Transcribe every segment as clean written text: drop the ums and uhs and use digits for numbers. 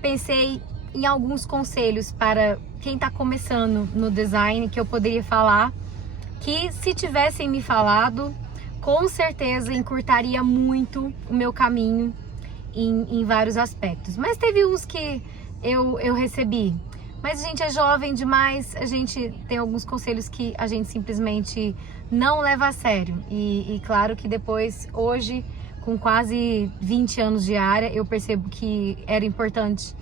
pensei em alguns conselhos para quem está começando no design que eu poderia falar, que se tivessem me falado, com certeza encurtaria muito o meu caminho em vários aspectos. Mas teve uns que eu recebi. Mas a gente é jovem demais, a gente tem alguns conselhos que a gente simplesmente não leva a sério. E claro que depois, hoje, com quase 20 anos de área, eu percebo que era importante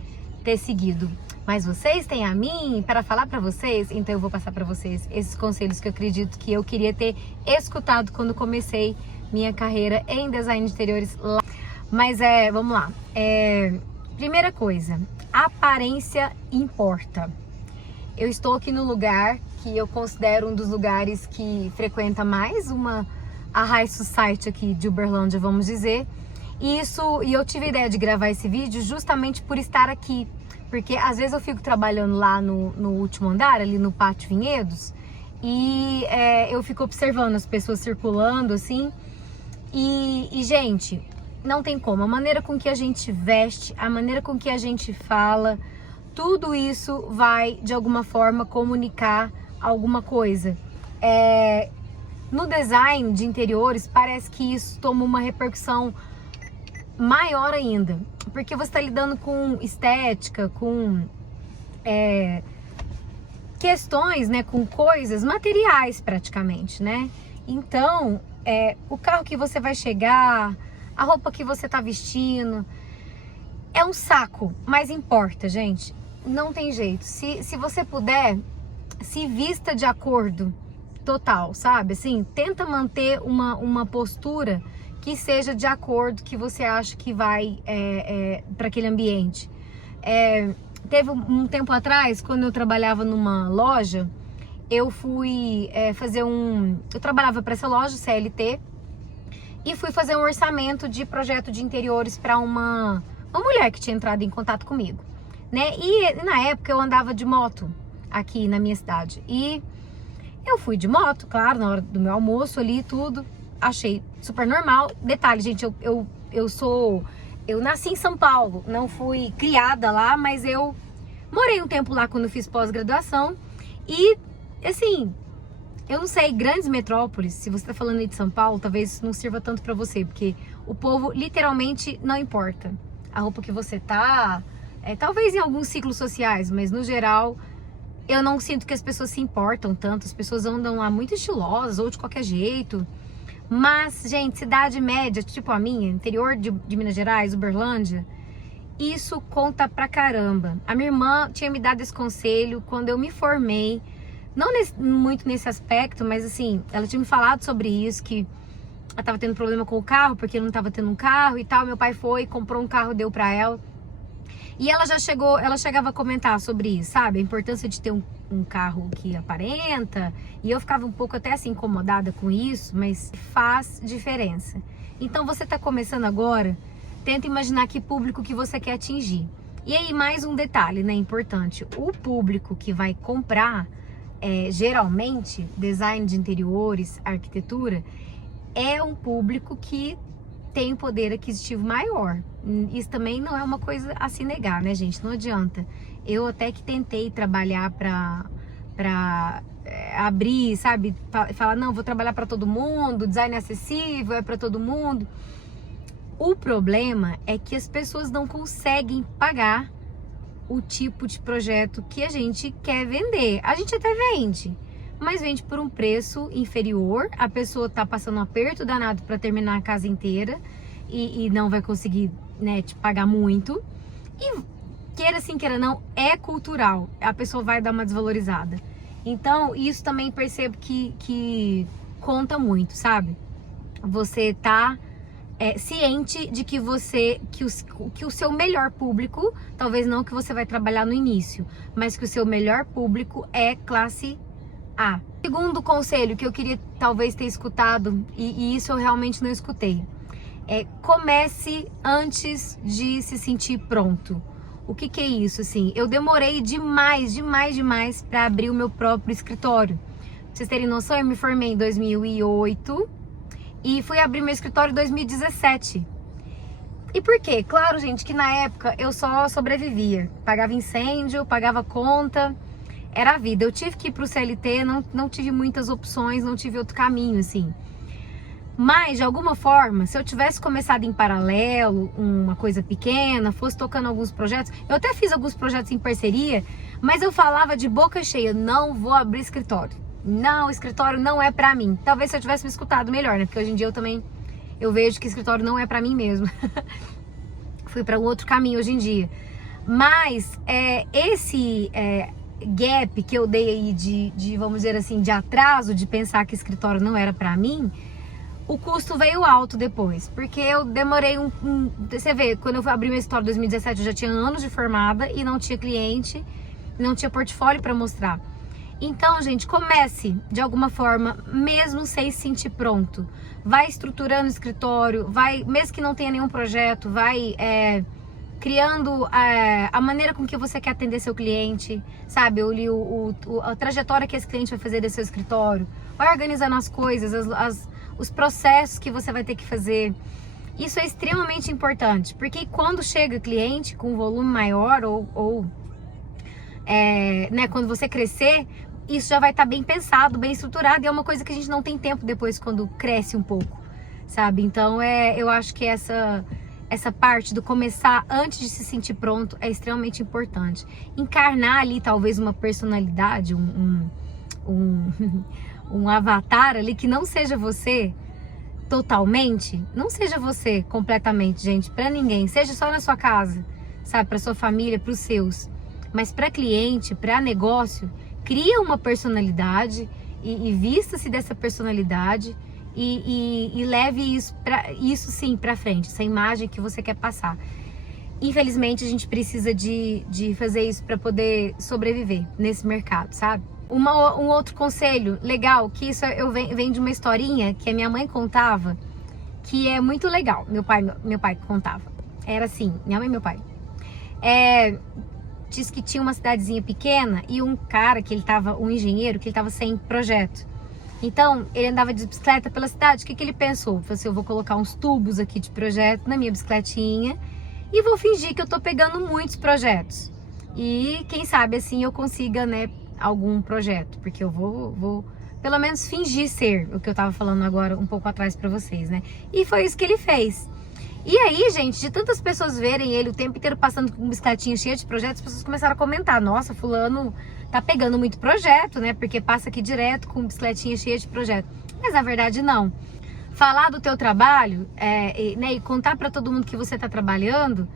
ter seguido. Mas vocês têm a mim para falar para vocês, então eu vou passar para vocês esses conselhos que eu acredito que eu queria ter escutado quando comecei minha carreira em design de interiores lá. Mas vamos lá. Primeira coisa, aparência importa. Eu estou aqui no lugar que eu considero um dos lugares que frequenta mais a high society aqui de Uberlândia, vamos dizer. E eu tive a ideia de gravar esse vídeo justamente por estar aqui. Porque às vezes eu fico trabalhando lá no último andar, ali no Pátio Vinhedos, e eu fico observando as pessoas circulando assim. E gente, não tem como. A maneira com que a gente veste, a maneira com que a gente fala, tudo isso vai de alguma forma comunicar alguma coisa. No design de interiores, parece que isso toma uma repercussão maior ainda, porque você está lidando com estética, com questões, né, com coisas materiais praticamente, né? Então, o carro que você vai chegar, a roupa que você está vestindo, é um saco, mas importa, gente. Não tem jeito. Se você puder, se vista de acordo total, sabe? Assim, tenta manter uma postura que seja de acordo, que você acha que vai para aquele ambiente. Teve um tempo atrás, quando eu trabalhava numa loja, eu fui eu trabalhava para essa loja, CLT, e fui fazer um orçamento de projeto de interiores para uma mulher que tinha entrado em contato comigo, né? E na época eu andava de moto aqui na minha cidade, e eu fui de moto, claro, na hora do meu almoço ali, tudo. Achei super normal. Detalhe, gente, eu nasci em São Paulo, não fui criada lá, mas eu morei um tempo lá quando eu fiz pós-graduação. E, assim, eu não sei, grandes metrópoles, se você tá falando aí de São Paulo, talvez isso não sirva tanto pra você, porque o povo literalmente não importa a roupa que você tá, talvez em alguns ciclos sociais, mas no geral eu não sinto que as pessoas se importam tanto. As pessoas andam lá muito estilosas ou de qualquer jeito. Mas, gente, cidade média, tipo a minha, interior de Minas Gerais, Uberlândia, isso conta pra caramba. A minha irmã tinha me dado esse conselho quando eu me formei, não muito nesse aspecto, mas assim, ela tinha me falado sobre isso, que ela tava tendo problema com o carro, porque não tava tendo um carro e tal. Meu pai foi, comprou um carro, deu pra ela. E ela chegava a comentar sobre isso, sabe? A importância de ter um carro que aparenta. E eu ficava um pouco até assim incomodada com isso, mas faz diferença. Então você tá começando agora, tenta imaginar que público que você quer atingir. E aí mais um detalhe, né, importante. O público que vai comprar, geralmente, design de interiores, arquitetura, é um público que tem um poder aquisitivo maior. Isso também não é uma coisa a se negar, né, gente? Não adianta. Eu até que tentei trabalhar para abrir, sabe? Falar, não, vou trabalhar para todo mundo, design acessível, é para todo mundo. O problema é que as pessoas não conseguem pagar o tipo de projeto que a gente quer vender. A gente até vende, mas vende por um preço inferior. A pessoa tá passando um aperto danado para terminar a casa inteira e não vai conseguir, né, te pagar muito. E queira sim, queira não, é cultural. A pessoa vai dar uma desvalorizada. Então, isso também percebo que conta muito, sabe? Você tá ciente de que o seu melhor público, talvez não que você vai trabalhar no início, mas que o seu melhor público é classe A. Segundo conselho que eu queria talvez ter escutado, e isso eu realmente não escutei, comece antes de se sentir pronto. O que é isso, assim? Eu demorei demais para abrir o meu próprio escritório. Pra vocês terem noção, eu me formei em 2008 e fui abrir meu escritório em 2017. E por quê? Claro, gente, que na época eu só sobrevivia. Pagava incêndio, pagava conta, era a vida. Eu tive que ir pro CLT, não tive muitas opções, não tive outro caminho, assim. Mas, de alguma forma, se eu tivesse começado em paralelo, uma coisa pequena, fosse tocando alguns projetos, eu até fiz alguns projetos em parceria, mas eu falava de boca cheia, não vou abrir escritório. Não, o escritório não é pra mim. Talvez se eu tivesse me escutado melhor, né? Porque hoje em dia eu vejo que escritório não é pra mim mesmo. Fui pra um outro caminho hoje em dia. Mas, esse gap que eu dei aí de, vamos dizer assim, de atraso, de pensar que escritório não era pra mim, o custo veio alto depois, porque eu demorei você vê, quando eu abri meu escritório em 2017, eu já tinha anos de formada e não tinha cliente, não tinha portfólio para mostrar. Então, gente, comece de alguma forma, mesmo sem se sentir pronto. Vai estruturando o escritório, vai, mesmo que não tenha nenhum projeto, vai criando a maneira com que você quer atender seu cliente, sabe? Eu li a trajetória que esse cliente vai fazer desse seu escritório. Vai organizando as coisas, os processos que você vai ter que fazer. Isso é extremamente importante, porque quando chega cliente com um volume maior né, quando você crescer, isso já vai estar bem pensado, bem estruturado, e é uma coisa que a gente não tem tempo depois quando cresce um pouco, sabe? Então, eu acho que essa parte do começar antes de se sentir pronto é extremamente importante. Encarnar ali talvez uma personalidade, um avatar ali que não seja você totalmente, não seja você completamente, gente, pra ninguém, seja só na sua casa, sabe, pra sua família, pros seus, mas pra cliente, pra negócio, cria uma personalidade e vista-se dessa personalidade e leve isso sim pra frente, essa imagem que você quer passar. Infelizmente a gente precisa de fazer isso pra poder sobreviver nesse mercado, sabe? Um outro conselho legal, que isso vem de uma historinha que a minha mãe contava, que é muito legal. Meu pai contava. Era assim, minha mãe e meu pai. Diz que tinha uma cidadezinha pequena e um cara um engenheiro, que ele tava sem projeto. Então, ele andava de bicicleta pela cidade. O que ele pensou? Ele falou assim, eu vou colocar uns tubos aqui de projeto na minha bicicletinha e vou fingir que eu tô pegando muitos projetos. E quem sabe assim eu consiga, né, algum projeto, porque eu vou pelo menos fingir ser o que eu tava falando agora um pouco atrás pra vocês, né? E foi isso que ele fez. E aí, gente, de tantas pessoas verem ele o tempo inteiro passando com bicicletinha cheia de projetos, as pessoas começaram a comentar, nossa, fulano tá pegando muito projeto, né? Porque passa aqui direto com bicicletinha cheia de projeto. Mas na verdade não. Falar do teu trabalho, né, e contar pra todo mundo que você tá trabalhando,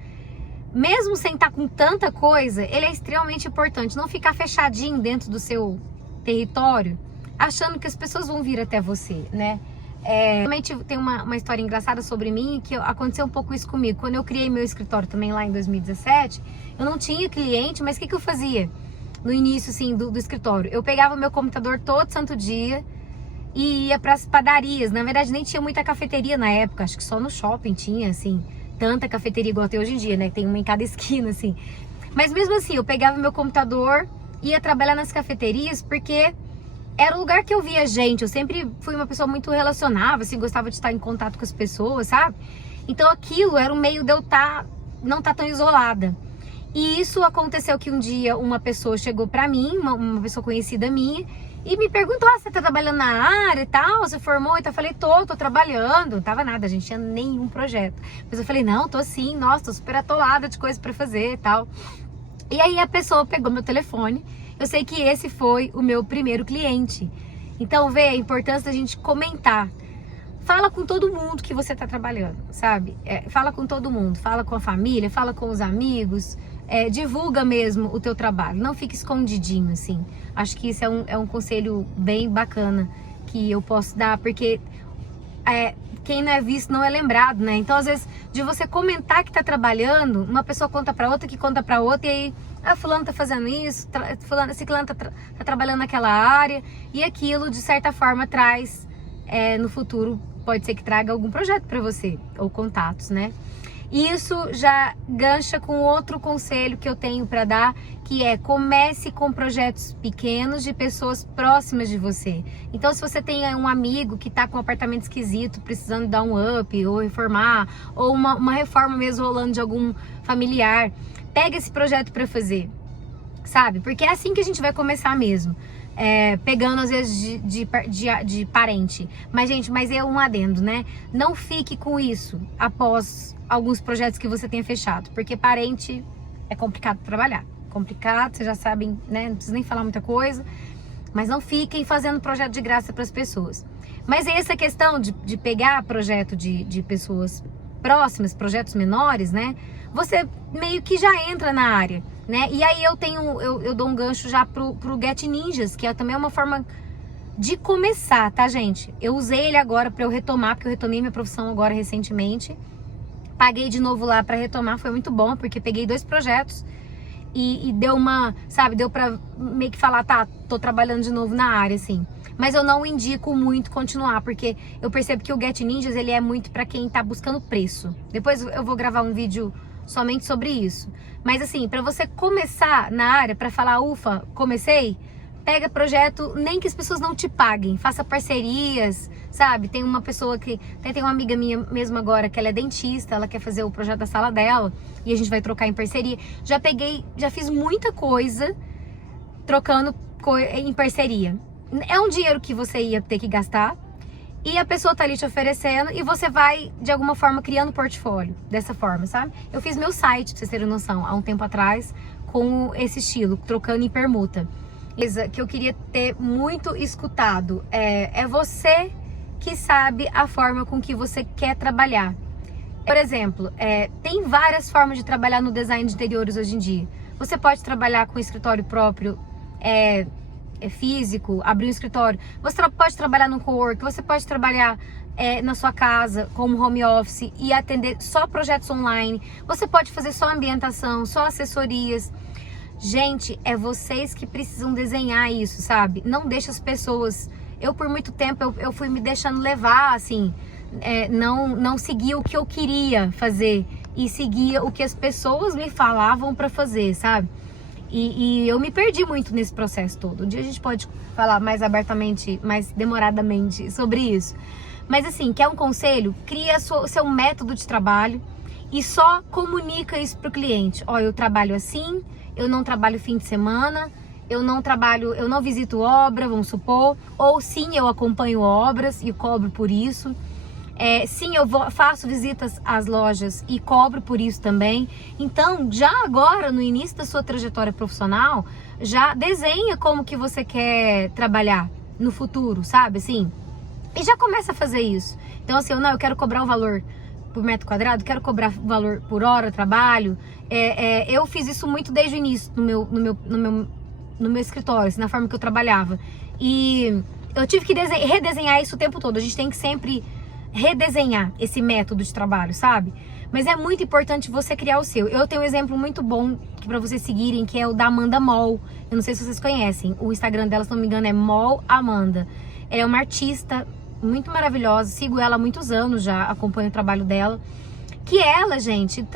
mesmo sem estar com tanta coisa, ele é extremamente importante. Não ficar fechadinho dentro do seu território, achando que as pessoas vão vir até você, né? Realmente tem uma história engraçada sobre mim, que aconteceu um pouco isso comigo. Quando eu criei meu escritório também lá em 2017, eu não tinha cliente, mas o que eu fazia? No início, assim, do escritório, eu pegava o meu computador todo santo dia e ia pras padarias. Na verdade, nem tinha muita cafeteria na época, acho que só no shopping tinha, assim, tanta cafeteria igual tem hoje em dia, né? Tem uma em cada esquina, assim. Mas mesmo assim, eu pegava meu computador, ia trabalhar nas cafeterias, porque era o lugar que eu via gente. Eu sempre fui uma pessoa muito relacionável, assim, gostava de estar em contato com as pessoas, sabe? Então aquilo era um meio de eu não estar tão isolada. E isso aconteceu que um dia uma pessoa chegou pra mim, uma pessoa conhecida minha, e me perguntou, você tá trabalhando na área e tal? Você formou? Então eu falei, tô trabalhando. Não tava nada, a gente tinha nenhum projeto. Mas eu falei, não, tô sim, nossa, tô super atolada de coisa pra fazer e tal. E aí a pessoa pegou meu telefone, eu sei que esse foi o meu primeiro cliente. Então vê a importância da gente comentar. Fala com todo mundo que você tá trabalhando, sabe? Fala com todo mundo, fala com a família, fala com os amigos, divulga mesmo o teu trabalho, não fique escondidinho, assim. Acho que isso é um conselho bem bacana que eu posso dar, porque quem não é visto não é lembrado, né? Então, às vezes, de você comentar que tá trabalhando, uma pessoa conta pra outra, que conta pra outra, e aí, fulano tá fazendo isso, ciclano tá trabalhando naquela área, e aquilo, de certa forma, traz, no futuro, pode ser que traga algum projeto pra você, ou contatos, né? E isso já gancha com outro conselho que eu tenho para dar, que é: comece com projetos pequenos de pessoas próximas de você. Então, se você tem um amigo que está com um apartamento esquisito, precisando dar um up, ou reformar, ou uma reforma mesmo rolando de algum familiar, pega esse projeto para fazer, sabe? Porque é assim que a gente vai começar mesmo. Pegando às vezes de parente. Mas, gente, é um adendo, né? Não fique com isso após alguns projetos que você tenha fechado, porque parente é complicado trabalhar. Complicado, vocês já sabem, né? Não preciso nem falar muita coisa. Mas não fiquem fazendo projeto de graça para as pessoas. Mas essa questão de pegar projeto de pessoas próximas, projetos menores, né? Você meio que já entra na área, né? E aí eu dou um gancho já pro Get Ninjas, que também é uma forma de começar, tá, gente? Eu usei ele agora para eu retomar, porque eu retomei minha profissão agora recentemente. Paguei de novo lá para retomar, foi muito bom, porque peguei 2 projetos e deu deu pra meio que falar, tá, tô trabalhando de novo na área, assim. Mas eu não indico muito continuar, porque eu percebo que o Get Ninjas, ele é muito pra quem tá buscando preço. Depois eu vou gravar um vídeo somente sobre isso. Mas assim, pra você começar na área, pra falar, ufa, comecei, pega projeto, nem que as pessoas não te paguem, faça parcerias, sabe? Tem uma pessoa que, até tem uma amiga minha mesmo agora, que ela é dentista, ela quer fazer o projeto da sala dela, e a gente vai trocar em parceria. Já fiz muita coisa trocando em parceria. É um dinheiro que você ia ter que gastar, e a pessoa tá ali te oferecendo, e você vai, de alguma forma, criando portfólio, dessa forma, sabe? Eu fiz meu site, pra vocês terem noção, há um tempo atrás, com esse estilo, trocando em permuta. Que eu queria ter muito escutado é você que sabe a forma com que você quer trabalhar. Por exemplo, tem várias formas de trabalhar no design de interiores hoje em dia. Você pode trabalhar com escritório próprio, físico, abrir um escritório. Você pode trabalhar no cowork, você pode trabalhar na sua casa como home office e atender só projetos online. Você pode fazer só ambientação, só assessorias. Gente, é vocês que precisam desenhar isso, sabe? Não deixa as pessoas... Eu, por muito tempo, eu fui me deixando levar, assim... não seguia o que eu queria fazer e seguia o que as pessoas me falavam pra fazer, sabe? E eu me perdi muito nesse processo todo. Um dia a gente pode falar mais abertamente, mais demoradamente sobre isso. Mas assim, quer um conselho? Cria o seu método de trabalho e só comunica isso pro cliente. Ó, eu trabalho assim... Eu não trabalho fim de semana, eu não visito obra, vamos supor, ou sim, eu acompanho obras e cobro por isso. Sim, faço visitas às lojas e cobro por isso também. Então, já agora, no início da sua trajetória profissional, já desenha como que você quer trabalhar no futuro, sabe, assim? E já começa a fazer isso. Então, assim, eu quero cobrar um valor por metro quadrado, quero cobrar valor por hora de trabalho. Eu fiz isso muito desde o início no meu escritório, assim, na forma que eu trabalhava. E eu tive que redesenhar isso o tempo todo. A gente tem que sempre redesenhar esse método de trabalho, sabe? Mas é muito importante você criar o seu. Eu tenho um exemplo muito bom para vocês seguirem, que é o da Amanda Mol. Eu não sei se vocês conhecem. O Instagram dela, se não me engano, é Mol Amanda. Ela é uma artista muito maravilhosa, sigo ela há muitos anos já, acompanho o trabalho dela. Que ela, gente,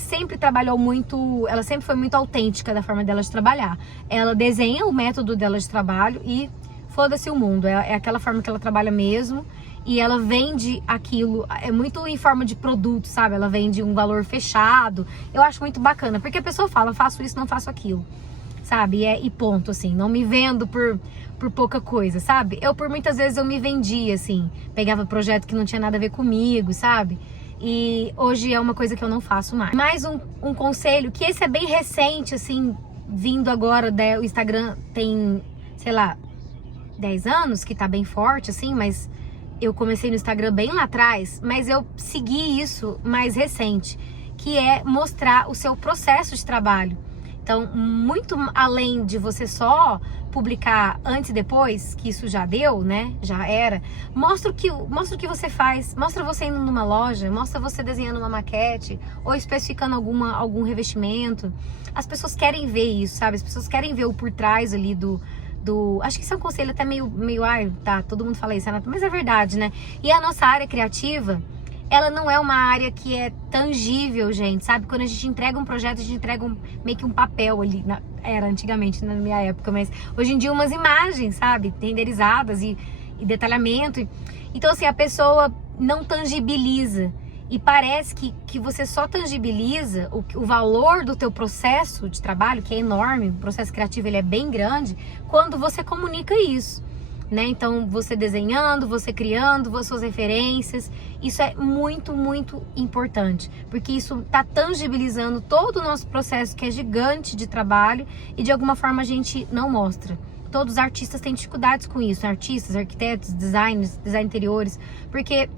sempre trabalhou muito, ela sempre foi muito autêntica da forma dela de trabalhar. Ela desenha o método dela de trabalho e foda-se o mundo, é aquela forma que ela trabalha mesmo. E ela vende aquilo, é muito em forma de produto, sabe? Ela vende um valor fechado. Eu acho muito bacana, porque a pessoa fala, faço isso, não faço aquilo, sabe? E ponto, assim, não me vendo por pouca coisa, sabe? Por muitas vezes eu me vendia, assim, pegava projeto que não tinha nada a ver comigo, sabe? E hoje é uma coisa que eu não faço mais. Mais um conselho, que esse é bem recente, assim, vindo agora, o Instagram tem, sei lá, 10 anos, que tá bem forte, assim, mas eu comecei no Instagram bem lá atrás, mas eu segui isso mais recente, que é mostrar o seu processo de trabalho. Então, muito além de você só publicar antes e depois, que isso já deu, né? Já era. Mostra o que você faz. Mostra você indo numa loja, mostra você desenhando uma maquete ou especificando algum revestimento. As pessoas querem ver isso, sabe? As pessoas querem ver o por trás ali acho que isso é um conselho até meio, tá, todo mundo fala isso, mas é verdade, né? E a nossa área criativa, ela não é uma área que é tangível, gente, sabe? Quando a gente entrega um projeto, a gente entrega meio que um papel ali, era antigamente, na minha época, mas hoje em dia umas imagens, sabe? Renderizadas e detalhamento. Então, assim, a pessoa não tangibiliza. E parece que você só tangibiliza o valor do teu processo de trabalho, que é enorme, o processo criativo ele é bem grande, quando você comunica isso, né? Então, você desenhando, você criando, suas referências, isso é muito, muito importante, porque isso está tangibilizando todo o nosso processo, que é gigante de trabalho, e de alguma forma a gente não mostra. Todos os artistas têm dificuldades com isso, artistas, arquitetos, designers, design interiores, porque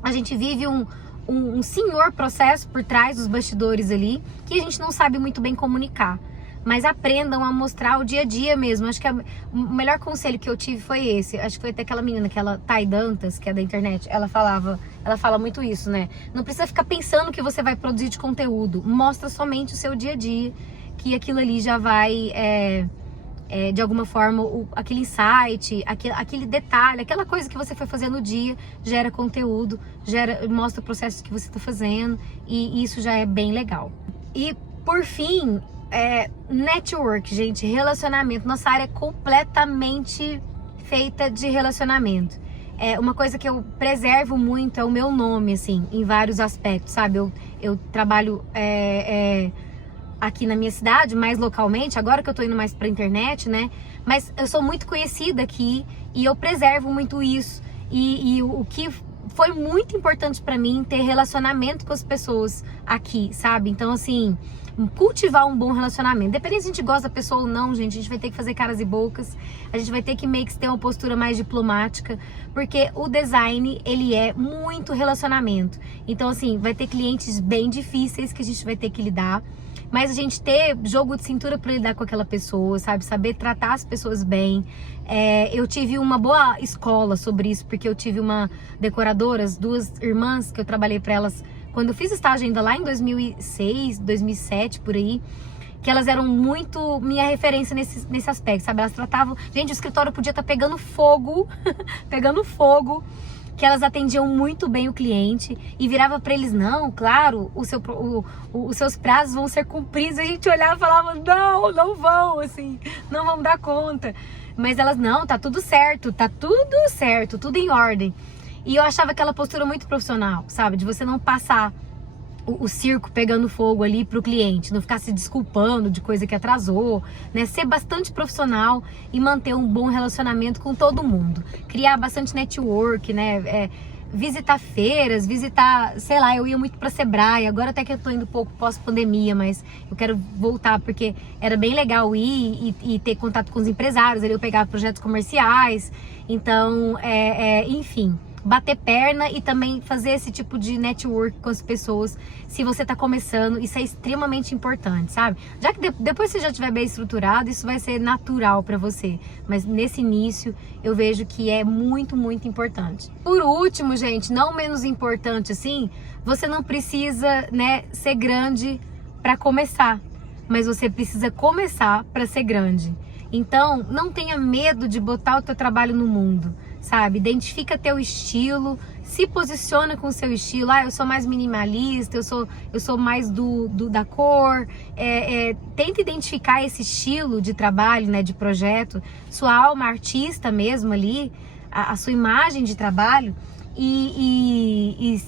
a gente vive um senhor processo por trás dos bastidores ali, que a gente não sabe muito bem comunicar. Mas aprendam a mostrar o dia a dia mesmo. Acho que o melhor conselho que eu tive foi esse. Acho que foi até aquela menina, aquela Thay Dantas, que é da internet. Ela fala muito isso, né? Não precisa ficar pensando que você vai produzir de conteúdo. Mostra somente o seu dia a dia, que aquilo ali já vai... de alguma forma, aquele insight, aquele detalhe, aquela coisa que você foi fazer no dia, gera conteúdo, mostra o processo que você está fazendo, e isso já é bem legal. E, por fim, network, gente, relacionamento. Nossa área é completamente feita de relacionamento. Uma coisa que eu preservo muito é o meu nome, assim, em vários aspectos, sabe? Eu trabalho... aqui na minha cidade, mais localmente, agora que eu tô indo mais pra internet, né? Mas eu sou muito conhecida aqui e eu preservo muito isso. E o que foi muito importante pra mim, ter relacionamento com as pessoas aqui, sabe? Então, assim, cultivar um bom relacionamento. Independente se a gente gosta da pessoa ou não, gente, a gente vai ter que fazer caras e bocas. A gente vai ter que meio que ter uma postura mais diplomática, porque o design, ele é muito relacionamento. Então, assim, vai ter clientes bem difíceis que a gente vai ter que lidar. Mas a gente ter jogo de cintura para lidar com aquela pessoa, sabe? Saber tratar as pessoas bem. Eu tive uma boa escola sobre isso, porque eu tive uma decoradora, as duas irmãs que eu trabalhei para elas quando eu fiz estágio ainda lá em 2006, 2007, por aí, que elas eram muito minha referência nesse aspecto, sabe? Elas tratavam... Gente, o escritório podia estar pegando fogo, pegando fogo, que elas atendiam muito bem o cliente e virava para eles, não, claro, os seus prazos vão ser cumpridos. A gente olhava e falava, não vão, assim, não vamos dar conta. Mas elas, não, tá tudo certo, tudo em ordem. E eu achava aquela postura muito profissional, sabe? De você não passar o circo pegando fogo ali pro cliente, não ficar se desculpando de coisa que atrasou, né? Ser bastante profissional e manter um bom relacionamento com todo mundo. Criar bastante network, né? Visitar feiras, sei lá, eu ia muito pra Sebrae, agora até que eu tô indo um pouco pós-pandemia, mas eu quero voltar porque era bem legal ir e ter contato com os empresários, ali eu pegava projetos comerciais, então, enfim... bater perna e também fazer esse tipo de network com as pessoas. Se você tá começando, isso é extremamente importante, sabe? Já que depois você já estiver bem estruturado, isso vai ser natural pra você. Mas nesse início, eu vejo que é muito, muito importante. Por último, gente, não menos importante assim, você não precisa, né, ser grande pra começar. Mas você precisa começar pra ser grande. Então, não tenha medo de botar o teu trabalho no mundo, sabe? Identifica teu estilo, se posiciona com o seu estilo. Eu sou mais minimalista, eu sou mais da cor. Tenta identificar esse estilo de trabalho, né, de projeto, sua alma artista mesmo ali, a sua imagem de trabalho e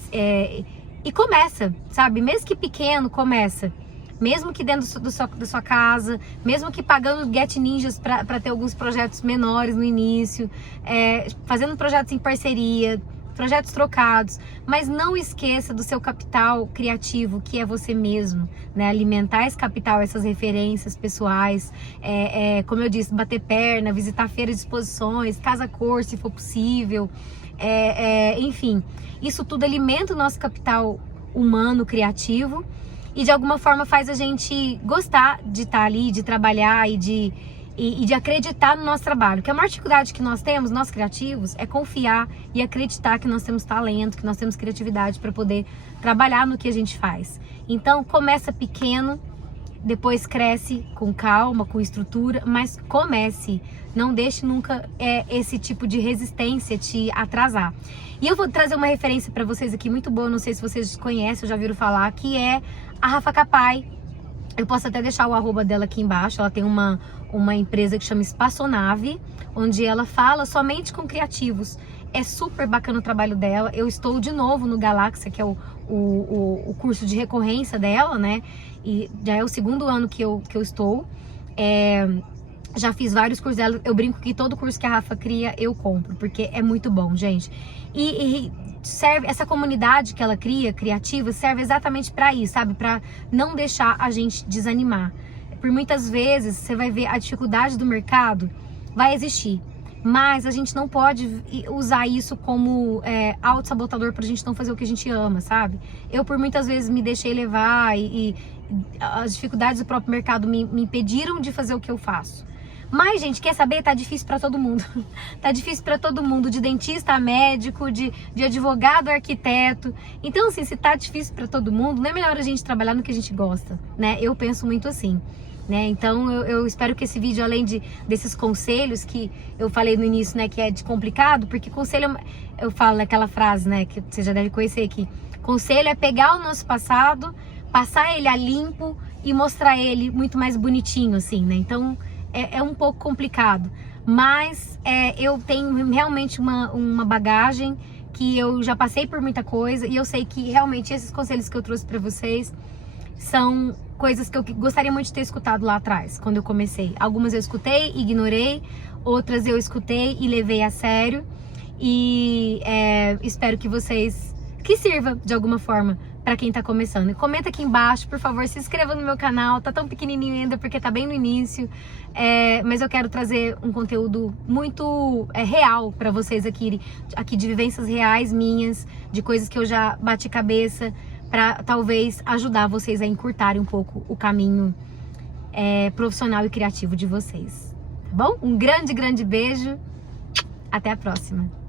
começa, sabe? Mesmo que pequeno, começa. Mesmo que dentro da sua casa, mesmo que pagando Get Ninjas para ter alguns projetos menores no início, fazendo projetos em parceria, projetos trocados, mas não esqueça do seu capital criativo, que é você mesmo, né? Alimentar esse capital, essas referências pessoais, como eu disse, bater perna, visitar feiras de exposições, casa-cor, se for possível, enfim, isso tudo alimenta o nosso capital humano, criativo, e de alguma forma faz a gente gostar de estar ali, de trabalhar e de acreditar no nosso trabalho. Que a maior dificuldade que nós temos, nós criativos, é confiar e acreditar que nós temos talento, que nós temos criatividade para poder trabalhar no que a gente faz. Então, começa pequeno depois cresce com calma, com estrutura, mas comece. Não deixe nunca esse tipo de resistência te atrasar. E eu vou trazer uma referência para vocês aqui muito boa, não sei se vocês conhecem ou já viram falar, que é a Rafa Capai. Eu posso até deixar o arroba dela aqui embaixo. Ela tem uma empresa que chama Espaçonave, onde ela fala somente com criativos. É super bacana o trabalho dela. Eu estou de novo no Galáxia, que é o curso de recorrência dela, né? E já é o 2º ano que eu estou. Já fiz vários cursos dela. Eu brinco que todo curso que a Rafa cria, eu compro, porque é muito bom, gente. E serve, essa comunidade que ela cria, criativa, serve exatamente para isso, sabe? Para não deixar a gente desanimar. Por muitas vezes, você vai ver a dificuldade do mercado vai existir. Mas a gente não pode usar isso como autossabotador pra gente não fazer o que a gente ama, sabe? Eu, por muitas vezes, me deixei levar e as dificuldades do próprio mercado me impediram de fazer o que eu faço. Mas, gente, quer saber? Tá difícil pra todo mundo. Tá difícil pra todo mundo, de dentista a médico, de advogado a arquiteto. Então, assim, se tá difícil pra todo mundo, não é melhor a gente trabalhar no que a gente gosta, né? Eu penso muito assim. Né? Então eu espero que esse vídeo, além desses conselhos que eu falei no início, né, que é de complicado, porque conselho, eu falo naquela frase, né, que você já deve conhecer aqui, conselho é pegar o nosso passado, passar ele a limpo e mostrar ele muito mais bonitinho, assim, né? Então é um pouco complicado, mas eu tenho realmente uma bagagem que eu já passei por muita coisa e eu sei que realmente esses conselhos que eu trouxe pra vocês são coisas que eu gostaria muito de ter escutado lá atrás, quando eu comecei. Algumas eu escutei, ignorei, outras eu escutei e levei a sério. E espero que sirva de alguma forma para quem tá começando. E comenta aqui embaixo, por favor, se inscreva no meu canal. Tá tão pequenininho ainda porque tá bem no início, mas eu quero trazer um conteúdo muito real para vocês aqui de vivências reais minhas, de coisas que eu já bati cabeça, para talvez ajudar vocês a encurtarem um pouco o caminho profissional e criativo de vocês, tá bom? Um grande, grande beijo, até a próxima!